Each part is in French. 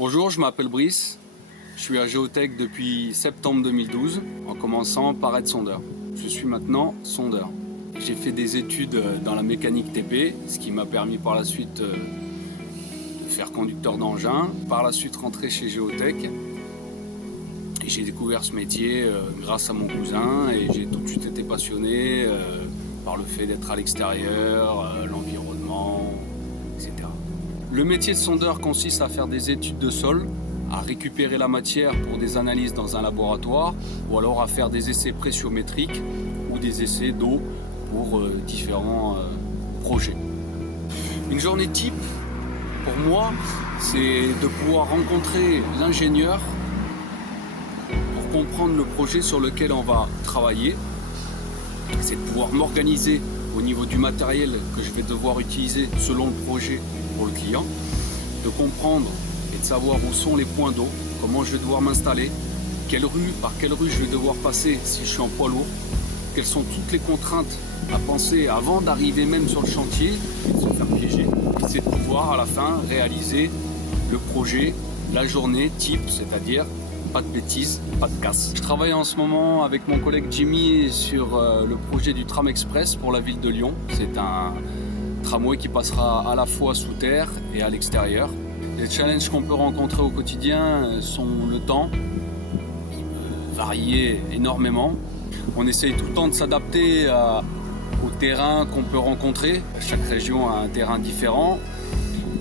Bonjour, je m'appelle Brice. Je suis à Géotech depuis septembre 2012, en commençant par être sondeur. Je suis maintenant sondeur. J'ai fait des études dans la mécanique TP, ce qui m'a permis par la suite de faire conducteur d'engin. Par la suite rentrer chez Géotech. Et j'ai découvert ce métier grâce à mon cousin et j'ai tout de suite été passionné par le fait d'être à l'extérieur, l'environnement, etc. Le métier de sondeur consiste à faire des études de sol, à récupérer la matière pour des analyses dans un laboratoire ou alors à faire des essais pressiométriques ou des essais d'eau pour différents projets. Une journée type, pour moi, c'est de pouvoir rencontrer l'ingénieur pour comprendre le projet sur lequel on va travailler. C'est de pouvoir m'organiser au niveau du matériel que je vais devoir utiliser selon le projet pour le client, de comprendre et de savoir où sont les points d'eau, comment je vais devoir m'installer, par quelle rue je vais devoir passer si je suis en poids lourd, quelles sont toutes les contraintes à penser avant d'arriver même sur le chantier et de se faire piéger. C'est de pouvoir à la fin réaliser le projet, la journée type, c'est-à-dire pas de bêtises, pas de casse. Je travaille en ce moment avec mon collègue Jimmy sur le projet du tram express pour la ville de Lyon. C'est un tramway qui passera à la fois sous terre et à l'extérieur. Les challenges qu'on peut rencontrer au quotidien sont le temps, qui peut varier énormément. On essaye tout le temps de s'adapter au terrain qu'on peut rencontrer. Chaque région a un terrain différent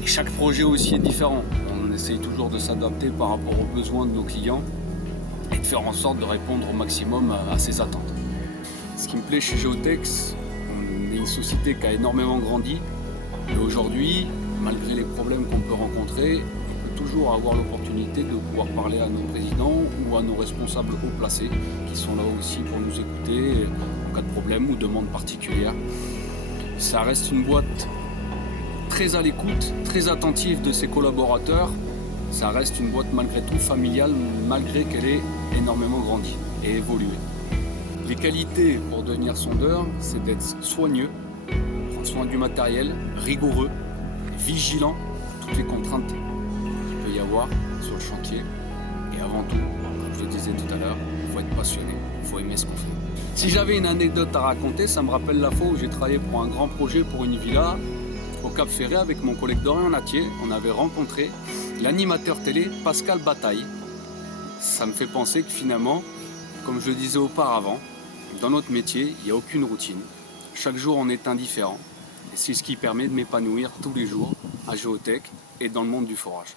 et chaque projet aussi est différent. On essaye toujours de s'adapter par rapport aux besoins de nos clients et de faire en sorte de répondre au maximum à ces attentes. Ce qui me plaît chez Géotech, on est une société qui a énormément grandi et aujourd'hui, malgré les problèmes qu'on peut rencontrer, on peut toujours avoir l'opportunité de pouvoir parler à nos présidents ou à nos responsables haut placés qui sont là aussi pour nous écouter en cas de problème ou demande particulière. Ça reste une boîte très à l'écoute, très attentive de ses collaborateurs. Ça reste une boîte malgré tout familiale, malgré qu'elle ait énormément grandi et évolué. Les qualités pour devenir sondeur, c'est d'être soigneux, prendre soin du matériel, rigoureux, vigilant sur toutes les contraintes qu'il peut y avoir sur le chantier. Et avant tout, comme je le disais tout à l'heure, il faut être passionné, il faut aimer ce qu'on fait. Si j'avais une anecdote à raconter, ça me rappelle la fois où j'ai travaillé pour un grand projet pour une villa au Cap Ferret avec mon collègue Dorian Nattier. On avait rencontré l'animateur télé Pascal Bataille. Ça me fait penser que finalement, comme je le disais auparavant, dans notre métier, il n'y a aucune routine. Chaque jour, on est indifférent. Et c'est ce qui permet de m'épanouir tous les jours à Géotech et dans le monde du forage.